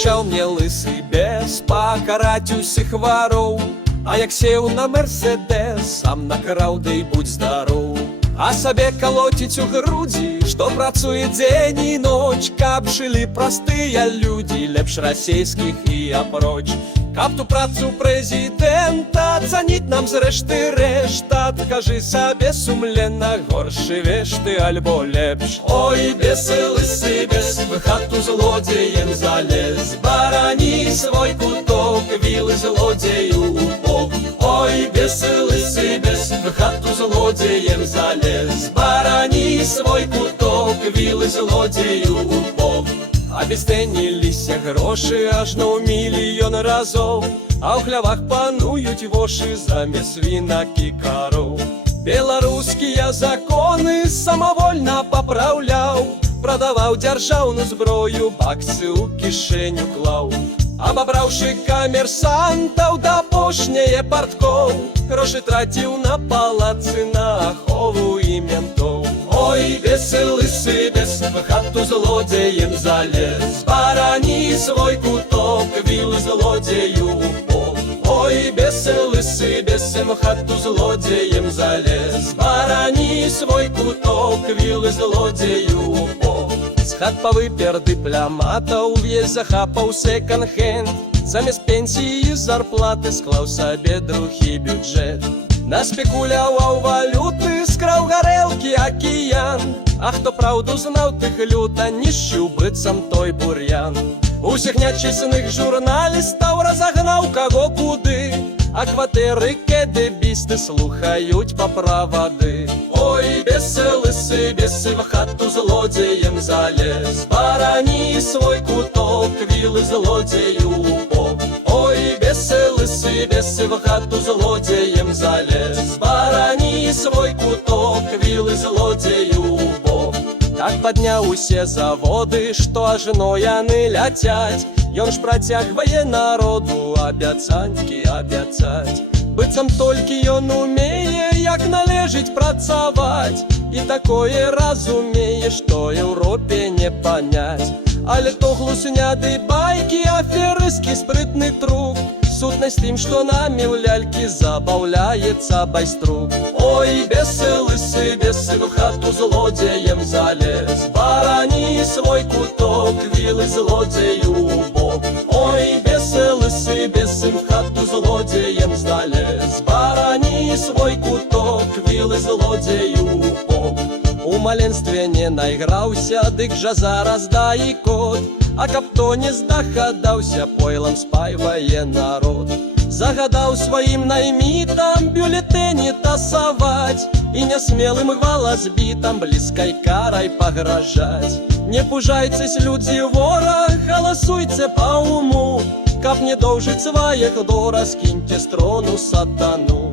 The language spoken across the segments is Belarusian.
Обещал мне лысый бес покарать усіх воров, а як сеў на Мерседес, сам накраў, ды будь здаров. А сабе калоціць у грудзі, што працуе дзень і ноч, каб жылі простыя людзі, лепш расейскіх і апроч. Каб ту працу прэзідэнта ацаніць нам зрэшты рэшта, кажы сабе сумленна, горшы веш ты альбо лепш. Ой, бесы, лысы бес, в хату злодзеем залез, барані свой куток, вілы злодзею у бок. Ой, бесы, лысы бес, в хату злодзеем залез, барані свой куток, вілы злодзею у бок. Абесцэніліся грошы ажно ў мільён разоў, а ў хлявах пануюць вошы замест свінак і кароў. Беларускія законы самавольна папраўляў, прадаваў дзяржаўную зброю, баксы ў кішэню клаў. Абабраўшы камерсантаў да апошняе парткоў, грошы траціў на палацы, на ахову і ментоў. Ой, бесы, лысы бес, в хату злодзеем залез, барані свой куток, вілы злодзею у бок. Ой, бесы, лысы бес, в хату злодзеем залез, барані свой куток, вілы злодзею у бок. З хат павыпер дыпламатаў увесь захапаў секонд-хенд, замест пенсіі зарплаты склаў сабе другі бюджэт. Наспекуляваў валюты, скраў гарэлкі акіян, а хто праўду знаў, тых люта нішчыў быццам той бур'ян. Усіх нячысных журналістаў разагнаў каго куды, а кватэры кэдэбісты слухаюць па правады. Ой, бесы, лысы бесы, в хату злодзеем залез, барані свой куток, вілы злодзею у бок. Ой, бесы, лысы бесы, в хату злодзеем залез, барані свой куток, вілы злодзею у бок. Так падняў усе заводы, што ажно яны ляцяць, ён ж працягвае народу абяцанькі абяцаць. Быццам толькі ён умее, як належыць працаваць, і такое разумее, што Еўропе не панять. Але то глусня ды байкі, аферыскі спрытны трук, сутнасць тым, што намі ў лялькі забаўляецца байструк. Ой, бесы, лысы бесы, в хату злодзеем залез, барані свой куток, вілы злодзею у бок. Ой, бесы, лысы бесы, в хату злодзеем залез, барані свой куток, вілы злодзею у бок. У маленстве не найграўся, дык жа зараз дай кот, а каб то не здагадаўся, пойлам спайвае народ. Загадаў сваім наймітам бюлетэні тасаваць і нясмелым гвалазбітам блізкай карай пагражаць. Не пужайцесь, людзі, вораг, галасуйце па уму, каб не доўжыць сваіх дора, скіньце з трону сатану.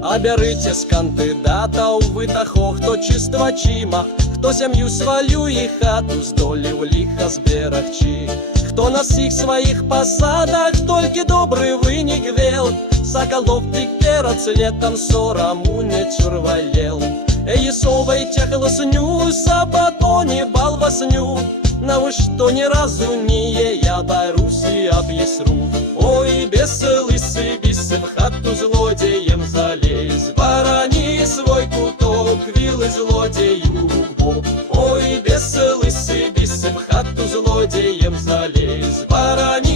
Абярыце з кандыдатаў вы таго, хто чыст вачыма, хто сям'ю сваю і хату здолеў ліха зберагчы, хто на сіх сваіх пасадах толькі добры вынік вел, сакалов ты перад летам сораму не чурвалел. Эй, совайце гласню, сабатоне балвасню, на вы што ні разу не я Барусі аб'ясру. Ой, бесы, лысы бесы, в хату злодзеем залез, барані свой куток, вілы злодзею у бок. Ой, бесы, лысы бесы, в хату злодзеем залез, барані